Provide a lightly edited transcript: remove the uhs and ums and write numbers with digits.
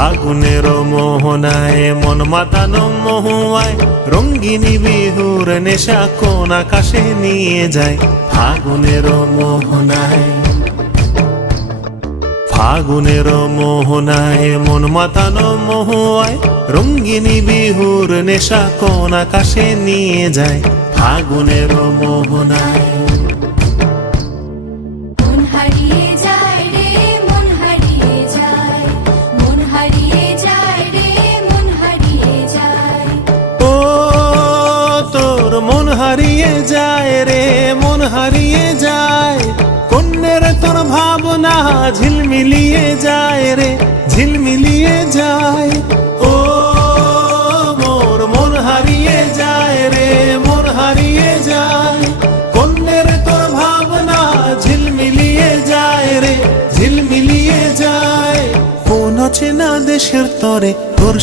ফাগুনের মোহনায় মন মাতানো মহুয়ায় রঙ্গিনী বিহুর নেশা কোন আকাশে নিয়ে যায়। ফাগুনের মোহনায়, ফাগুনের মোহনায় মন মাতানো মহুয়ায় রঙ্গিনী বিহুর নেশা কোন আকাশে নিয়ে যায়। ফাগুনের মোহনায় মন হারিয়ে যায় রে, মন হারিয়ে যায়। কন্যের তোর ভাবনা ঝিলমিলিয়ে যায় রে, ঝিলমিলিয়ে যায়। ও মোর মন হারিয়ে যায় রে, মন হারিয়ে যায়। কন্যের তোর ভাবনা ঝিলমিলিয়ে যায় রে, ঝিলমিলিয়ে যায়। কোন চেনা দেশের তরে তোর